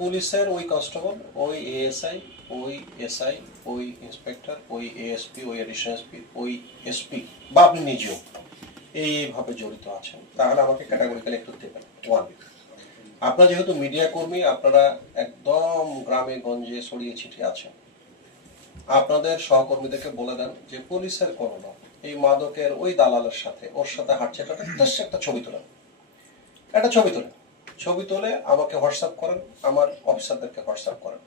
পুলিশের ওই কনস্টেবল, ওই এএসআই, ওই এসআই, ওই ইন্সপেক্টর, ওই এএসপি, ওই এডিশনাল এসপি, ওই এসপি বা আপনি নিজেও এইভাবে জড়িত আছেন, তাহলে আমাকে ক্যাটাগরিক্যালি একটু দেবেন। ওয়ান, আপনারা যেহেতু মিডিয়া কর্মী, আপনারা একদম গ্রামে গঞ্জে ছড়িয়ে ছিটিয়ে আছেন, আপনাদের সহকর্মীদেরকে বলে দেন যে পুলিশের কোনো না, এই মাদকের ওই দালালের সাথে ওর সাথে হাঁটছে, একটা ছবি তোলেন, একটা ছবি তুলে আমাকে হোয়াটসঅ্যাপ করেন, আমার অফিসারদেরকে হোয়াটসঅ্যাপ করেন,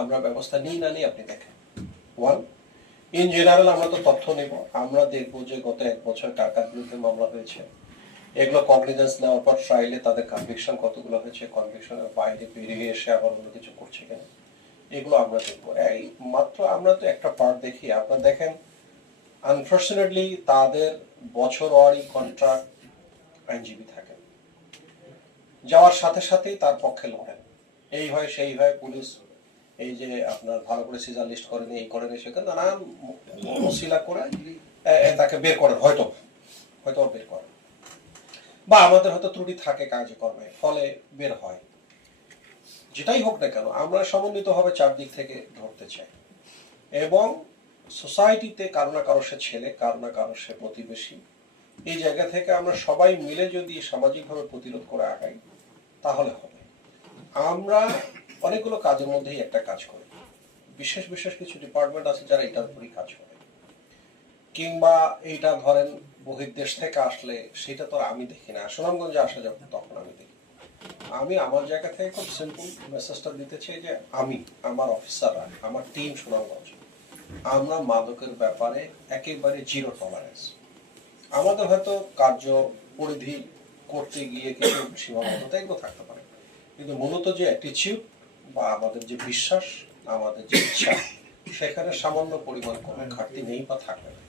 আমরা ব্যবস্থা নিই না নিই আপনি দেখেন। ওয়ান, ইন জেনারেল আমরা তো তথ্য নেব, আমরা দেখবো যে গত 1 বছর কার কার বিরুদ্ধে মামলা হয়েছে, এগুলো কগনিজেন্স নেওয়ার পর ট্রায়ালে তাদের কনভিকশন কতগুলো হয়েছে, কনভিকশনের বাইরে বেরিয়ে এসে আবার অন্য কিছু করছে কিনা, এগুলো আমরা দেখবো। এই মাত্র আমরা তো একটা পার্ট দেখি, আপনারা দেখেন আনফর্চুনেটলি তাদের বছরওয়ারি কন্ট্রাক্ট আইনজীবী থাকেন, যাওয়ার সাথে সাথেই তার পক্ষে লড়েন, এই হয় সেই হয়, পুলিশ এই যে আপনার ভালো করে সিজার লিস্ট করেনি, এই করেনি, সেখানে নানান অশিলা করে তাকে বের করেন, হয়তো বের করেন, বা আমাদের হয়তো ত্রুটি থাকে কার্যক্রমে, ফলে বের হয়। যেটাই হোক না কেন, আমরা সমন্বিতভাবে চারদিক থেকে ধরতে চাই, এবং সোসাইটিতে কারো না কারো সে ছেলে, কারো না কারো সে প্রতিবেশী, এই জায়গা থেকে আমরা সবাই মিলে যদি সামাজিকভাবে প্রতিরোধ করে আগাই তাহলে হবে। আমরা অনেকগুলো কাজের মধ্যেই একটা কাজ করি, বিশেষ কিছু ডিপার্টমেন্ট আছে যারা এটার উপরই কাজ করে, কিংবা এইটা ধরেন বহির্দেশ থেকে আসলে সেটা তো আমি দেখি না, সুনামগঞ্জে আসা যাবে তখন আমি দেখি। আমি আমার জায়গা থেকে খুব সিম্পল মেসেজটা দিতে চাই যে আমি, আমার অফিসাররা, আমার টিম সুনামগঞ্জ, আমরা মাদকের ব্যাপারে একেবারে জিরো টলারেন্স। আমাদের হয়তো কার্য পরিধি করতে গিয়ে কিছু সীমাবদ্ধতা এগুলো থাকতে পারে, কিন্তু মূলত যে অ্যাটিটিউড বা আমাদের যে বিশ্বাস, আমাদের যে ইচ্ছা, সেখানে সামান্য পরিমাণ কোনো ঘাটতি নেই বা থাকবে না।